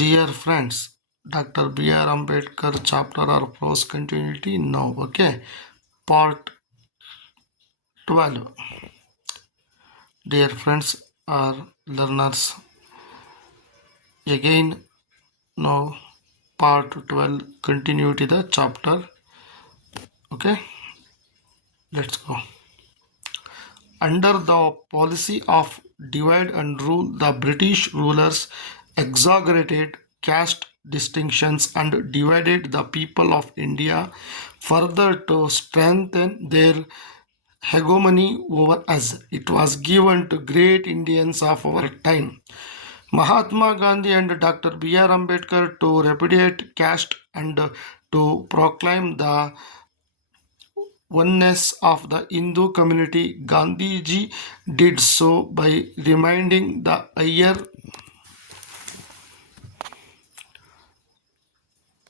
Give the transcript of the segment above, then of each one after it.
Dear friends, Dr. B.R. Ambedkar chapter or prose continuity now. Okay, part 12. Dear friends or learners, again now part 12 continuity the chapter. Okay, let's go. Under the policy of divide and rule, the British rulers exaggerated caste distinctions and divided the people of India further to strengthen their hegemony over us. It was given to great Indians of our time, Mahatma Gandhi and Dr. B.R. Ambedkar, to repudiate caste and to proclaim the oneness of the Hindu community. Gandhiji did so by reminding the higher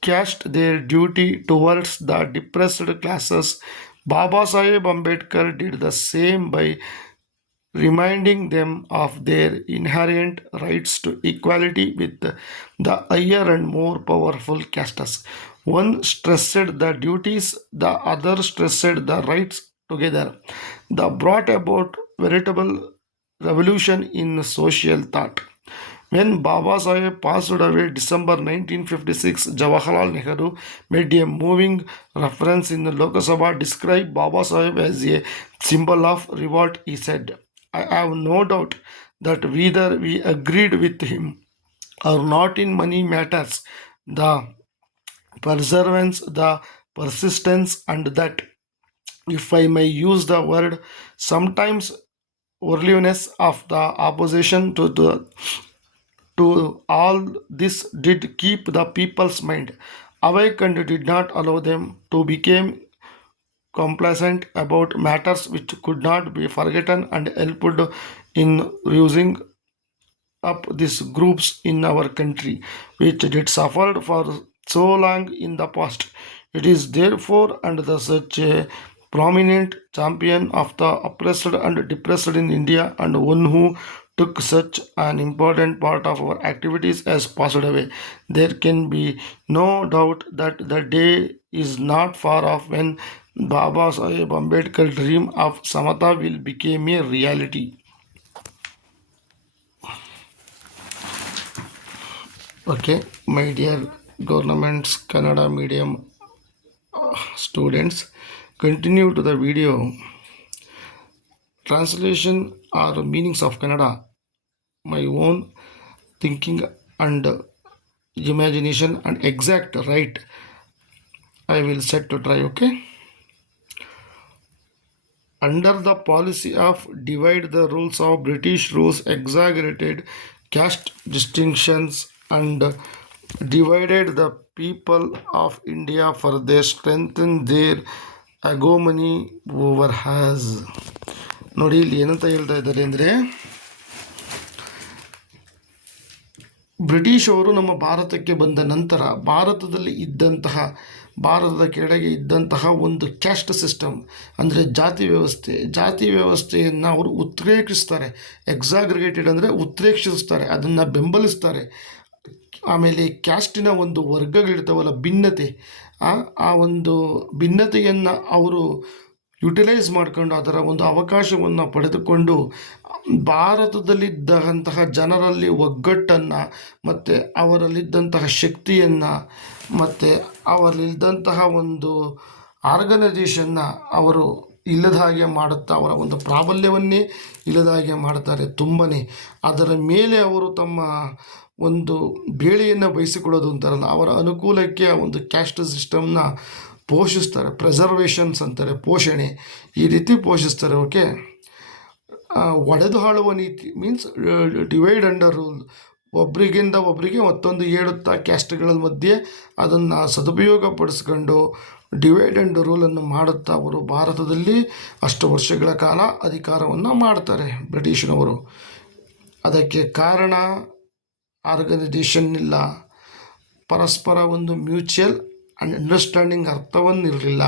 caste their duty towards the depressed classes. Baba Sahib Ambedkar did the same by reminding them of their inherent rights to equality with the higher and more powerful castes. One stressed the duties, the other stressed the rights together. They brought about veritable revolution in social thought. When Baba Sahib passed away December 1956, Jawaharlal Nehru made a moving reference in the Lok Sabha, described Baba Sahib as a symbol of revolt. He said, I have no doubt that whether we agreed with him or not in money matters, the perseverance, the persistence, and that, if I may use the word, sometimes orderliness of the opposition to all this did keep the people's mind awake and did not allow them to become complacent about matters which could not be forgotten, and helped in using up these groups in our country which did suffer for so long in the past. It is therefore and the such a prominent champion of the oppressed and depressed in India, and one who took such an important part of our activities as passed away. There can be no doubt that the day is not far off when Baba Sahib Ambedkar dream of Samata will become a reality. Okay, my dear government's Kannada medium students, continue to the video. Translation or meanings of Kannada, my own thinking and imagination and exact right I will set to try. Okay, under the policy of divide, the rules of British rules exaggerated caste distinctions and divided the people of India for their strengthen their hegemony over has. ನೋಡಿ ಇಲ್ಲಿ ಏನಂತ ಹೇಳ್ತಾ ಇದ್ದಾರೆ ಅಂದರೆ, British ಅವರು ನಮ್ಮ ಭಾರತಕ್ಕೆ ಬಂದ ನಂತರ ಭಾರತದ ಕೆಳಗೆ ಇದ್ದಂತಹ ಒಂದು ಕ್ಯಾಸ್ಟ್ ಸಿಸ್ಟಮ್ ಅಂದರೆ ಜಾತಿ ವ್ಯವಸ್ಥೆಯನ್ನು ಅವರು ಉತ್ಪ್ರೇಕ್ಷಿಸ್ತಾರೆ. ಎಕ್ಸಾಗ್ರಿಗೇಟೆಡ್ ಅಂದರೆ ಉತ್ಪ್ರೇಕ್ಷಿಸ್ತಾರೆ, ಅದನ್ನು ಬೆಂಬಲಿಸ್ತಾರೆ. ಆಮೇಲೆ ಕ್ಯಾಸ್ಟಿನ ಒಂದು ವರ್ಗಗಳಿರ್ತಾವಲ್ಲ, ಭಿನ್ನತೆ, ಆ ಒಂದು ಭಿನ್ನತೆಯನ್ನು ಅವರು ಯುಟಿಲೈಸ್ ಮಾಡಿಕೊಂಡು ಅದರ ಒಂದು ಅವಕಾಶವನ್ನು ಪಡೆದುಕೊಂಡು ಭಾರತದಲ್ಲಿದ್ದಂತಹ ಜನರಲ್ಲಿ ಒಗ್ಗಟ್ಟನ್ನು ಮತ್ತು ಅವರಲ್ಲಿದ್ದಂತಹ ಶಕ್ತಿಯನ್ನು ಮತ್ತು ಅವರಲ್ಲಿದ್ದಂತಹ ಒಂದು ಆರ್ಗನೈಜೇಷನ್ನ ಅವರು ಇಲ್ಲದ ಹಾಗೆ ಮಾಡುತ್ತಾ ಅವರ ಒಂದು ಪ್ರಾಬಲ್ಯವನ್ನೇ ಇಲ್ಲದ ಹಾಗೆ ಮಾಡ್ತಾರೆ. ತುಂಬನೇ ಅದರ ಮೇಲೆ ಅವರು ತಮ್ಮ ಒಂದು ಬೇಳೆಯನ್ನು ಬಯಸಿಕೊಳ್ಳೋದು ಅಂತಾರಲ್ಲ, ಅವರ ಅನುಕೂಲಕ್ಕೆ ಆ ಒಂದು ಕ್ಯಾಸ್ಟ್ ಸಿಸ್ಟಮ್ನ ಪೋಷಿಸ್ತಾರೆ. ಪ್ರೆಸರ್ವೇಷನ್ಸ್ ಅಂತಾರೆ, ಪೋಷಣೆ, ಈ ರೀತಿ ಪೋಷಿಸ್ತಾರೆ. ಓಕೆ, ಒಡೆದು ಆಳುವ ನೀತಿ ಮೀನ್ಸ್ ಡಿವೈಡ್ ಅಂಡರ್ ರೂಲ್, ಒಬ್ರಿಗಿಂತ ಒಬ್ಬರಿಗೆ ಮತ್ತೊಂದು ಹೇಳುತ್ತಾ ಕ್ಯಾಸ್ಟ್ಗಳ ಮಧ್ಯೆ ಅದನ್ನು ಸದುಪಯೋಗಪಡಿಸ್ಕೊಂಡು ಡಿವೈಡ್ ಅಂಡ್ ರೂಲನ್ನು ಮಾಡುತ್ತಾ ಅವರು ಭಾರತದಲ್ಲಿ ಅಷ್ಟು ವರ್ಷಗಳ ಕಾಲ ಅಧಿಕಾರವನ್ನು ಮಾಡ್ತಾರೆ ಬ್ರಿಟಿಷ್ನವರು. ಅದಕ್ಕೆ ಕಾರಣ ಆರ್ಗನೈಜೇಷನ್ ಇಲ್ಲ, ಪರಸ್ಪರ ಒಂದು ಮ್ಯೂಚುವಲ್ ಅಂಡರ್ಸ್ಟ್ಯಾಂಡಿಂಗ್ ಅರ್ಥವನ್ನಿರಲಿಲ್ಲ.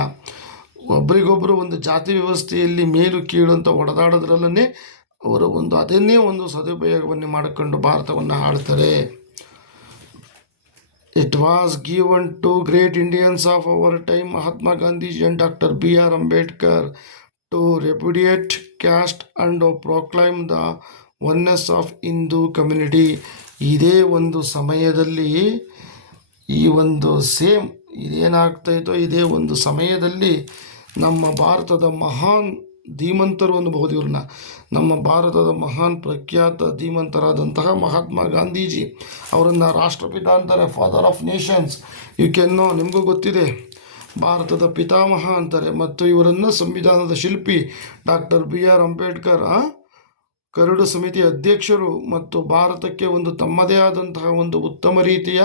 ಒಬ್ರಿಗೊಬ್ಬರು ಒಂದು ಜಾತಿ ವ್ಯವಸ್ಥೆಯಲ್ಲಿ ಮೇಲು ಕೀಳು ಅಂತ ಹೊಡೆದಾಡೋದ್ರಲ್ಲೇ ಅವರು ಅದನ್ನೇ ಒಂದು ಸದುಪಯೋಗವನ್ನು ಮಾಡಿಕೊಂಡು ಭಾರತವನ್ನು ಆಳ್ತಾರೆ. It was given to great Indians of our time, Mahatma Gandhi and Dr. B.R. Ambedkar, to repudiate caste and proclaim the oneness of Hindu community. ಇದೇ ಒಂದು ಸಮಯದಲ್ಲಿ ಈ ಒಂದು ಸೇಮ್ ಇದೇನಾಗ್ತಾಯಿತೋ ಇದೇ ಒಂದು ಸಮಯದಲ್ಲಿ ನಮ್ಮ ಭಾರತದ ಮಹಾನ್ ಧೀಮಂತರು ಅನ್ನಬಹುದು ಇವ್ರನ್ನ. ನಮ್ಮ ಭಾರತದ ಮಹಾನ್ ಪ್ರಖ್ಯಾತ ಧೀಮಂತರಾದಂತಹ ಮಹಾತ್ಮ ಗಾಂಧೀಜಿ ಅವರನ್ನು ರಾಷ್ಟ್ರಪಿತ ಅಂತಾರೆ, ಫಾದರ್ ಆಫ್ ನೇಷನ್ಸ್. ಇವಕ್ಕೆನ್ನೋ ನಿಮಗೂ ಗೊತ್ತಿದೆ, ಭಾರತದ ಪಿತಾಮಹ ಅಂತಾರೆ. ಮತ್ತು ಇವರನ್ನು ಸಂವಿಧಾನದ ಶಿಲ್ಪಿ ಡಾಕ್ಟರ್ B.R. ಅಂಬೇಡ್ಕರ್ ಕರಡು ಸಮಿತಿ ಅಧ್ಯಕ್ಷರು ಮತ್ತು ಭಾರತಕ್ಕೆ ಒಂದು ತಮ್ಮದೇ ಆದಂತಹ ಒಂದು ಉತ್ತಮ ರೀತಿಯ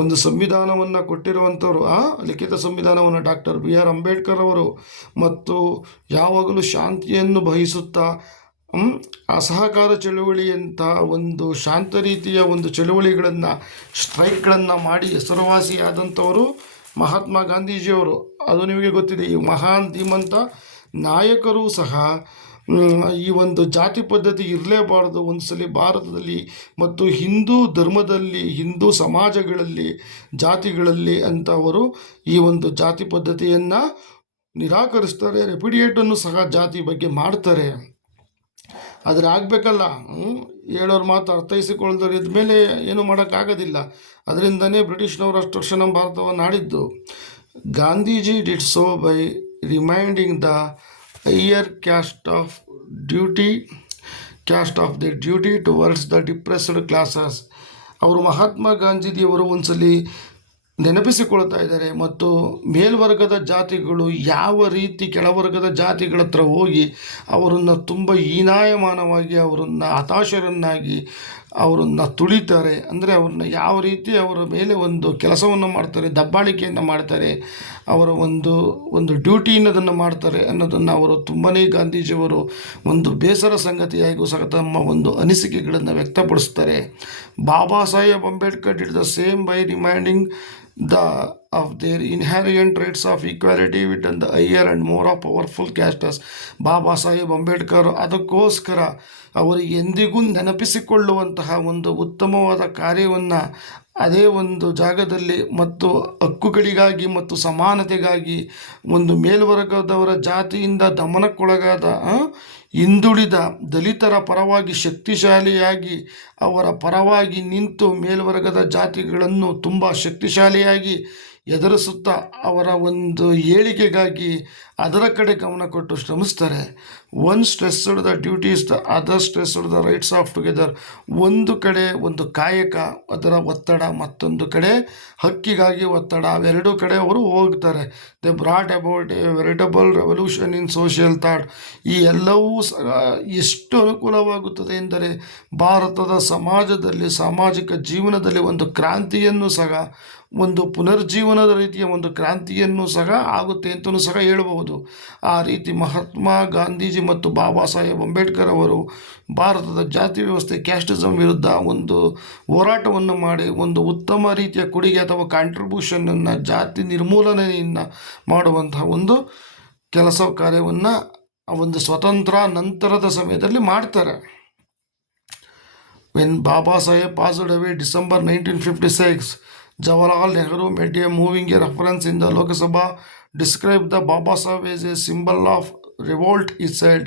ಒಂದು ಸಂವಿಧಾನವನ್ನು ಕೊಟ್ಟಿರುವಂಥವ್ರು, ಲಿಖಿತ ಸಂವಿಧಾನವನ್ನು ಡಾಕ್ಟರ್ B.R. ಅಂಬೇಡ್ಕರ್ ಅವರು. ಮತ್ತು ಯಾವಾಗಲೂ ಶಾಂತಿಯನ್ನು ಬಯಸುತ್ತಾ ಅಸಹಕಾರ ಚಳುವಳಿಯಂಥ ಒಂದು ಶಾಂತ ರೀತಿಯ ಒಂದು ಚಳುವಳಿಗಳನ್ನು, ಸ್ಟ್ರೈಕ್ಗಳನ್ನು ಮಾಡಿ ಹೆಸರುವಾಸಿಯಾದಂಥವರು ಮಹಾತ್ಮ ಗಾಂಧೀಜಿಯವರು. ಅದು ನಿಮಗೆ ಗೊತ್ತಿದೆ. ಈ ಮಹಾನ್ ಧೀಮಂತ ನಾಯಕರು ಸಹ ಈ ಒಂದು ಜಾತಿ ಪದ್ಧತಿ ಇರಲೇಬಾರದು ಒಂದು ಸಲ ಭಾರತದಲ್ಲಿ ಮತ್ತು ಹಿಂದೂ ಧರ್ಮದಲ್ಲಿ, ಹಿಂದೂ ಸಮಾಜಗಳಲ್ಲಿ, ಜಾತಿಗಳಲ್ಲಿ ಅಂತ ಅವರು ಈ ಒಂದು ಜಾತಿ ಪದ್ಧತಿಯನ್ನು ನಿರಾಕರಿಸ್ತಾರೆ. ರೆಪಿಡಿಯೇಟನ್ನು ಸಹ ಜಾತಿ ಬಗ್ಗೆ ಮಾಡ್ತಾರೆ. ಆದರೆ ಆಗಬೇಕಲ್ಲ, ಹೇಳೋರ ಮಾತು ಅರ್ಥೈಸಿಕೊಳ್ಳದವ್ರು ಇದ್ಮೇಲೆ ಏನು ಮಾಡೋಕ್ಕಾಗೋದಿಲ್ಲ. ಅದರಿಂದನೇ ಬ್ರಿಟಿಷ್ನವರು ಅಷ್ಟು ವರ್ಷ ನಮ್ಮ ಭಾರತವನ್ನು ಆಡಿದ್ದು. Gandhiji did so by reminding the higher caste of the duty towards the depressed classes. ಅವರು ಮಹಾತ್ಮ ಗಾಂಧೀಜಿಯವರು ಒಂದ್ಸಲಿ ನೆನಪಿಸಿಕೊಳ್ತಾ ಇದ್ದಾರೆ. ಮತ್ತು ಮೇಲ್ವರ್ಗದ ಜಾತಿಗಳು ಯಾವ ರೀತಿ ಕೆಳವರ್ಗದ ಜಾತಿಗಳ ಹತ್ರ ಹೋಗಿ ಅವರನ್ನು ತುಂಬ ಹೀನಾಯಮಾನವಾಗಿ, ಅವರನ್ನು ಹತಾಶರನ್ನಾಗಿ, ಅವರನ್ನು ತುಳಿತಾರೆ. ಅಂದರೆ ಅವ್ರನ್ನ ಯಾವ ರೀತಿ ಅವರ ಮೇಲೆ ಒಂದು ಕೆಲಸವನ್ನು ಮಾಡ್ತಾರೆ, ದಬ್ಬಾಳಿಕೆಯನ್ನು ಮಾಡ್ತಾರೆ, ಅವರ ಒಂದು ಡ್ಯೂಟಿ ಅನ್ನೋದನ್ನು ಮಾಡ್ತಾರೆ ಅನ್ನೋದನ್ನು ಅವರು ತುಂಬಾ ಗಾಂಧೀಜಿಯವರು ಒಂದು ಬೇಸರ ಸಂಗತಿಯಾಗೂ ಸಹ ತಮ್ಮ ಒಂದು ಅನಿಸಿಕೆಗಳನ್ನು ವ್ಯಕ್ತಪಡಿಸ್ತಾರೆ. Baba Saheb Ambedkar did the same by reminding of their inherent rights of equality within the higher and more powerful castes. ಬಾಬಾ ಸಾಹೇಬ್ ಅಂಬೇಡ್ಕರ್ ಅದಕ್ಕೋಸ್ಕರ ಅವರು ಎಂದಿಗೂ ನೆನಪಿಸಿಕೊಳ್ಳುವಂತಹ ಒಂದು ಉತ್ತಮವಾದ ಕಾರ್ಯವನ್ನು ಅದೇ ಒಂದು ಜಾಗದಲ್ಲಿ ಮತ್ತು ಹಕ್ಕುಗಳಿಗಾಗಿ ಮತ್ತು ಸಮಾನತೆಗಾಗಿ ಒಂದು ಮೇಲ್ವರ್ಗದವರ ಜಾತಿಯಿಂದ ದಮನಕ್ಕೊಳಗಾದ ಹಿಂದುಳಿದ ದಲಿತರ ಪರವಾಗಿ ಶಕ್ತಿಶಾಲಿಯಾಗಿ ಅವರ ಪರವಾಗಿ ನಿಂತು ಮೇಲ್ವರ್ಗದ ಜಾತಿಗಳನ್ನು ತುಂಬ ಶಕ್ತಿಶಾಲಿಯಾಗಿ ಎದುರಿಸುತ್ತಾ ಅವರ ಒಂದು ಏಳಿಗೆಗಾಗಿ ಅದರ ಕಡೆ ಗಮನ ಕೊಟ್ಟು ಶ್ರಮಿಸ್ತಾರೆ. One stressed the duties, the other stressed the rights of together. ಒಂದು ಕಡೆ ಒಂದು ಕಾಯಕ, ಅದರ ಒತ್ತಡ, ಮತ್ತೊಂದು ಕಡೆ ಹಕ್ಕಿಗಾಗಿ ಒತ್ತಡ, ಅವೆರಡೂ ಕಡೆ ಅವರು ಹೋಗ್ತಾರೆ. They brought about a veritable revolution in social thought. ಈ ಎಲ್ಲವೂ ಎಷ್ಟು ಅನುಕೂಲವಾಗುತ್ತದೆ ಎಂದರೆ ಭಾರತದ ಸಮಾಜದಲ್ಲಿ, ಸಾಮಾಜಿಕ ಜೀವನದಲ್ಲಿ ಒಂದು ಕ್ರಾಂತಿಯನ್ನು ಸಹ, ಒಂದು ಪುನರ್ಜೀವನದ ರೀತಿಯ ಒಂದು ಕ್ರಾಂತಿಯನ್ನು ಸಹ ಆಗುತ್ತೆ ಅಂತಲೂ ಸಹ ಹೇಳಬಹುದು. ಆ ರೀತಿ ಮಹಾತ್ಮ ಗಾಂಧೀಜಿ ಮತ್ತು ಬಾಬಾ ಸಾಹೇಬ್ ಅಂಬೇಡ್ಕರ್ ಅವರು ಭಾರತದ ಜಾತಿ ವ್ಯವಸ್ಥೆ, ಕ್ಯಾಸ್ಟಿಸಮ್ ವಿರುದ್ಧ ಒಂದು ಹೋರಾಟವನ್ನು ಮಾಡಿ ಒಂದು ಉತ್ತಮ ರೀತಿಯ ಕೊಡುಗೆ ಅಥವಾ ಕಾಂಟ್ರಿಬ್ಯೂಷನನ್ನು ಜಾತಿ ನಿರ್ಮೂಲನೆಯನ್ನು ಮಾಡುವಂತಹ ಒಂದು ಕೆಲಸ ಕಾರ್ಯವನ್ನು ಒಂದು ಸ್ವತಂತ್ರ ನಂತರದ ಸಮಯದಲ್ಲಿ ಮಾಡ್ತಾರೆ. When Baba Saheb passed away December 1956, Jawaharlal Nehru made a moving reference in the Lok Sabha, described the Baba Sahib as a symbol of revolt. He said,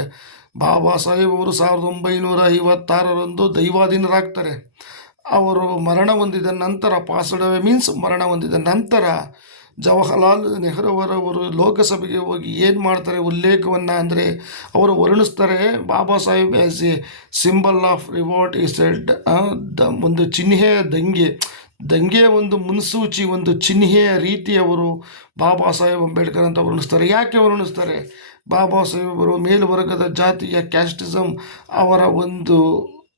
Baba Saheb ಅವರು 1956ರಂದು ದೈವಾಧೀನರಾಗ್ತಾರೆ. ಅವರು ಮರಣ ಹೊಂದಿದ ನಂತರ, ಪಾಸ್ಡ್ ಅವೇ ಮೀನ್ಸ್ ಮರಣ ಹೊಂದಿದ ನಂತರ, ಜವಾಹರ್ಲಾಲ್ ನೆಹರುವರವರು ಲೋಕಸಭೆಗೆ ಹೋಗಿ ಏನು ಮಾಡ್ತಾರೆ ಉಲ್ಲೇಖವನ್ನು, ಅಂದರೆ ಅವರು ವರ್ಣಿಸ್ತಾರೆ Baba Saheb as a symbol of revolt. ಈ ಸೆಡ್ ಒಂದು ಚಿಹ್ನೆಯ ದಂಗೆಯ ಒಂದು ಮುನ್ಸೂಚಿ, ಒಂದು ಚಿಹ್ನೆಯ ರೀತಿ ಅವರು ಬಾಬಾ ಸಾಹೇಬ್ ಅಂಬೇಡ್ಕರ್ ಅಂತ ವರ್ಣಿಸ್ತಾರೆ. ಯಾಕೆ ವರ್ಣಿಸ್ತಾರೆ? ಬಾಬಾ ಸಾಹೇಬರು ಮೇಲ್ವರ್ಗದ ಜಾತಿಯ ಕ್ಯಾಸ್ಟಿಸಮ್, ಅವರ ಒಂದು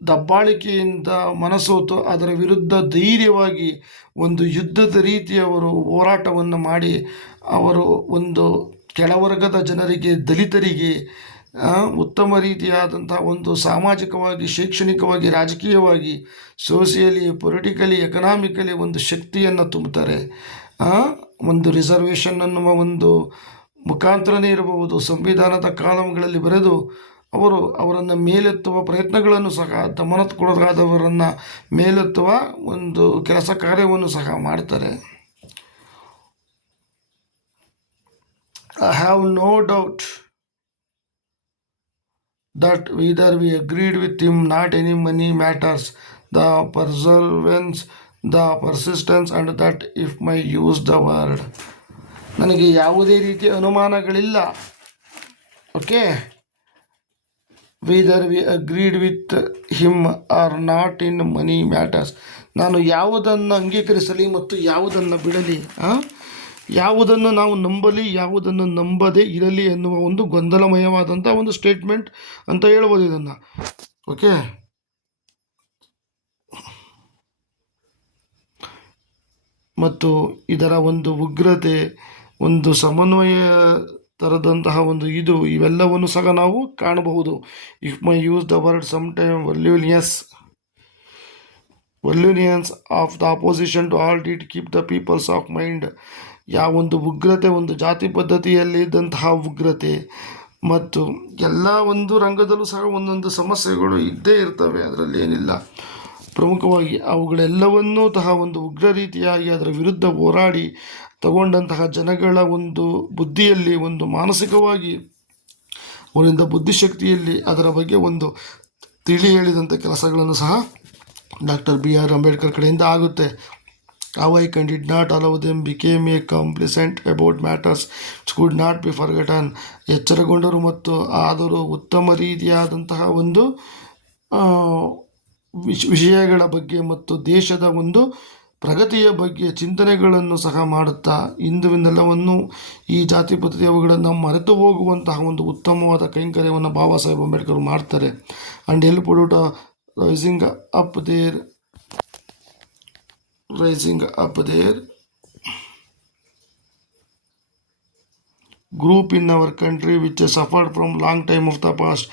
ದಬ್ಬಾಳಿಕೆಯಿಂದ ಮನಸೋತು ಅದರ ವಿರುದ್ಧ ಧೈರ್ಯವಾಗಿ ಒಂದು ಯುದ್ಧದ ರೀತಿ ಅವರು ಹೋರಾಟವನ್ನು ಮಾಡಿ, ಅವರು ಒಂದು ಕೆಳವರ್ಗದ ಜನರಿಗೆ, ದಲಿತರಿಗೆ ಉತ್ತಮ ರೀತಿಯಾದಂಥ ಒಂದು ಸಾಮಾಜಿಕವಾಗಿ, ಶೈಕ್ಷಣಿಕವಾಗಿ, ರಾಜಕೀಯವಾಗಿ, ಸೋಷಿಯಲಿ, ಪೊಲಿಟಿಕಲಿ, ಎಕನಾಮಿಕಲಿ ಒಂದು ಶಕ್ತಿಯನ್ನು ತುಂಬುತ್ತಾರೆ. ಒಂದು ರಿಸರ್ವೇಷನ್ ಅನ್ನುವ ಒಂದು ಮುಖಾಂತರನೇ ಇರಬಹುದು, ಸಂವಿಧಾನದ ಕಾಲಂಗಳಲ್ಲಿ ಬರೆದು ಅವರನ್ನು ಮೇಲೆತ್ತುವ ಪ್ರಯತ್ನಗಳನ್ನು ಸಹ ದಮನಕ್ಕೊಳಗಾದವರನ್ನು ಮೇಲೆತ್ತುವ ಒಂದು ಕೆಲಸ ಕಾರ್ಯವನ್ನು ಸಹ ಮಾಡ್ತಾರೆ. I have no doubt that whether we agreed with him, not any money matters, the perseverance, the persistence, and that if my use the word. ನನಗೆ ಯಾವುದೇ ರೀತಿಯ ಅನುಮಾನಗಳಿಲ್ಲ. Okay, whether we agreed with him or not in money matters. ನಾನು ಯಾವುದನ್ನು ಅಂಗೀಕರಿಸಲಿ ಮತ್ತು ಯಾವುದನ್ನು ಬಿಡಲಿ, ಯಾವುದನ್ನು ನಾವು ನಂಬಲಿ ಯಾವುದನ್ನು ನಂಬದೇ ಇರಲಿ ಎನ್ನುವ ಒಂದು ಗೊಂದಲಮಯವಾದಂಥ ಒಂದು ಸ್ಟೇಟ್ಮೆಂಟ್ ಅಂತ ಹೇಳ್ಬೋದು ಇದನ್ನು. ಓಕೆ, ಮತ್ತು ಇದರ ಒಂದು ಉಗ್ರತೆ, ಒಂದು ಸಮನ್ವಯ ಥರದಂತಹ ಒಂದು ಇವೆಲ್ಲವನ್ನು ಸಹ ನಾವು ಕಾಣಬಹುದು. If my use the word some time vehemence of the opposition to all did keep the people's of mind. ಒಂದು ಉಗ್ರತೆ, ಒಂದು ಜಾತಿ ಪದ್ಧತಿಯಲ್ಲಿ ಇದ್ದಂತಹ ಉಗ್ರತೆ, ಮತ್ತು ಎಲ್ಲ ಒಂದು ರಂಗದಲ್ಲೂ ಸಹ ಒಂದೊಂದು ಸಮಸ್ಯೆಗಳು ಇದ್ದೇ ಇರ್ತವೆ, ಅದರಲ್ಲಿ ಏನಿಲ್ಲ. ಪ್ರಮುಖವಾಗಿ ಅವುಗಳೆಲ್ಲವನ್ನೂ ಸಹ ಒಂದು ಉಗ್ರ ರೀತಿಯಾಗಿ ಅದರ ವಿರುದ್ಧ ಹೋರಾಡಿ ತಗೊಂಡಂತಹ ಜನಗಳ ಒಂದು ಬುದ್ಧಿಯಲ್ಲಿ, ಒಂದು ಮಾನಸಿಕವಾಗಿ ಅವರಿಂದ ಬುದ್ಧಿಶಕ್ತಿಯಲ್ಲಿ ಅದರ ಬಗ್ಗೆ ಒಂದು ತಿಳಿ ಹೇಳಿದಂಥ ಕೆಲಸಗಳನ್ನು ಸಹ ಡಾಕ್ಟರ್ BR ಅಂಬೇಡ್ಕರ್ ಕಡೆಯಿಂದ ಆಗುತ್ತೆ. Awake and did not allow them became a complacent about matters which could not be forgotten. ಎಚ್ಚರಗೊಂಡರು ಮತ್ತು ಆದರೂ ಉತ್ತಮ ರೀತಿಯಾದಂತಹ ಒಂದು ವಿಷಯಗಳ ಬಗ್ಗೆ ಮತ್ತು ದೇಶದ ಒಂದು ಪ್ರಗತಿಯ ಬಗ್ಗೆ ಚಿಂತನೆಗಳನ್ನು ಸಹ ಮಾಡುತ್ತಾ ಇಂದುವಿನೆಲ್ಲವನ್ನು ಈ ಜಾತಿ ಪದ್ಧತಿ ಅವುಗಳನ್ನು ಮರೆತು ಹೋಗುವಂತಹ ಒಂದು ಉತ್ತಮವಾದ ಕೈಂಕರ್ಯವನ್ನು ಬಾಬಾ ಸಾಹೇಬ್ ಅಂಬೇಡ್ಕರ್ ಮಾಡ್ತಾರೆ. And help out rising up their group in our country which suffered from long time of the past.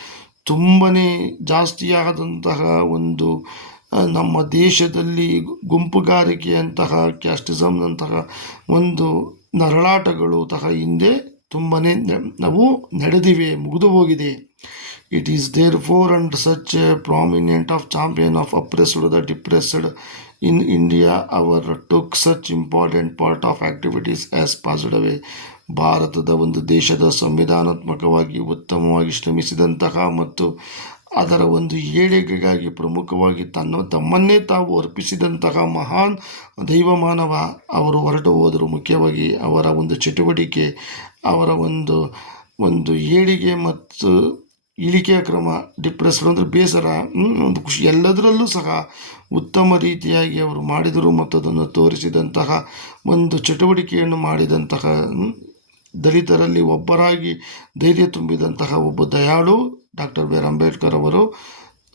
ತುಂಬನೇ ಜಾಸ್ತಿಯಾದಂತಹ ಒಂದು ನಮ್ಮ ದೇಶದಲ್ಲಿ ಗುಂಪುಗಾರಿಕೆಯಂತಹ ಕ್ಯಾಸ್ಟಿಸಮ್ನಂತಹ ಒಂದು ನರಳಾಟಗಳು ಸಹ ಹಿಂದೆ ತುಂಬನೇ ನಾವು ನಡೆದಿವೆ, ಮುಗಿದು ಹೋಗಿದೆ. It is therefore and such a prominent of champion of oppressed the depressed in India our took such important part of activities as passed away. ಭಾರತದ ಒಂದು ದೇಶದ ಸಂವಿಧಾನಾತ್ಮಕವಾಗಿ ಉತ್ತಮವಾಗಿ ಶ್ರಮಿಸಿದಂತಹ ಮತ್ತು ಅದರ ಒಂದು ಏಳಿಗೆಗಾಗಿ ಪ್ರಮುಖವಾಗಿ ತಮ್ಮನ್ನೇ ತಾವು ಅರ್ಪಿಸಿದಂತಹ ಮಹಾನ್ ದೈವಮಾನವ ಅವರು ಹೊರಟು ಹೋದರು. ಮುಖ್ಯವಾಗಿ ಅವರ ಒಂದು ಚಟುವಟಿಕೆ, ಅವರ ಒಂದು ಏಳಿಗೆ ಮತ್ತು ಇಳಿಕೆಯ ಕ್ರಮ, ಡಿಪ್ರೆಸ್ಡ್ ಅಂದರೆ ಬೇಸರ, ಒಂದು ಖುಷಿ, ಎಲ್ಲದರಲ್ಲೂ ಸಹ ಉತ್ತಮ ರೀತಿಯಾಗಿ ಅವರು ಮಾಡಿದರು ಮತ್ತು ಅದನ್ನು ತೋರಿಸಿದಂತಹ ಒಂದು ಚಟುವಟಿಕೆಯನ್ನು ಮಾಡಿದಂತಹ ದಲಿತರಲ್ಲಿ ಒಬ್ಬರಾಗಿ ಧೈರ್ಯ ತುಂಬಿದಂತಹ ಒಬ್ಬ ದಯಾಳು ಡಾಕ್ಟರ್ BR ಅಂಬೇಡ್ಕರ್ ಅವರು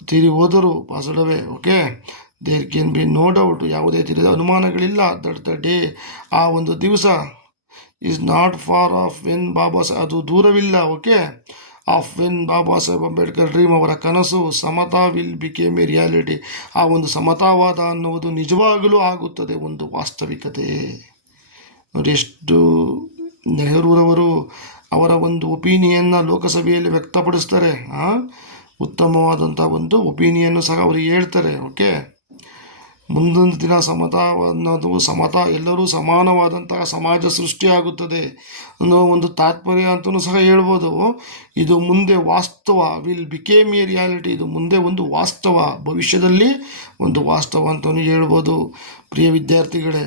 ತೀರಿ ಹೋದರು, passed away. Okay, there can be no doubt, ಯಾವುದೇ ತಿಳಿದ ಅನುಮಾನಗಳಿಲ್ಲ. ದಟ್ ದ ಡೇ, ಆ ಒಂದು ದಿವಸ is not far off when ಅದು ದೂರವಿಲ್ಲ. Okay, of when Baba Saheb Ambedkar dream, ಅವರ ಕನಸು ಸಮತಾ ವಿಲ್ ಬಿಕೇಮ್ ಎ ರಿಯಾಲಿಟಿ. ಆ ಒಂದು ಸಮತಾವಾದ ಅನ್ನುವುದು ನಿಜವಾಗಲೂ ಆಗುತ್ತದೆ, ಒಂದು ವಾಸ್ತವಿಕತೆ. ನೋಡಿ, ಎಷ್ಟು ನೆಹರೂರವರು ಅವರ ಒಂದು ಒಪಿನಿಯನ್ನ ಲೋಕಸಭೆಯಲ್ಲಿ ವ್ಯಕ್ತಪಡಿಸ್ತಾರೆ. ಉತ್ತಮವಾದಂಥ ಒಂದು ಒಪಿನಿಯನ್ನು ಸಹ ಅವರು ಹೇಳ್ತಾರೆ. ಓಕೆ, ಮುಂದೊಂದು ದಿನ ಸಮತಾ ಎಲ್ಲರೂ ಸಮಾನವಾದಂತಹ ಸಮಾಜ ಸೃಷ್ಟಿಯಾಗುತ್ತದೆ ಅನ್ನೋ ಒಂದು ತಾತ್ಪರ್ಯ ಅಂತಲೂ ಸಹ ಹೇಳ್ಬೋದು. ಇದು ಮುಂದೆ ವಾಸ್ತವ, ವಿಲ್ ಬಿಕೇಮ್ ಎ ರಿಯಾಲಿಟಿ, ಇದು ಮುಂದೆ ಒಂದು ವಾಸ್ತವ, ಭವಿಷ್ಯದಲ್ಲಿ ಒಂದು ವಾಸ್ತವ ಅಂತಲೂ ಹೇಳ್ಬೋದು. ಪ್ರಿಯ ವಿದ್ಯಾರ್ಥಿಗಳೇ,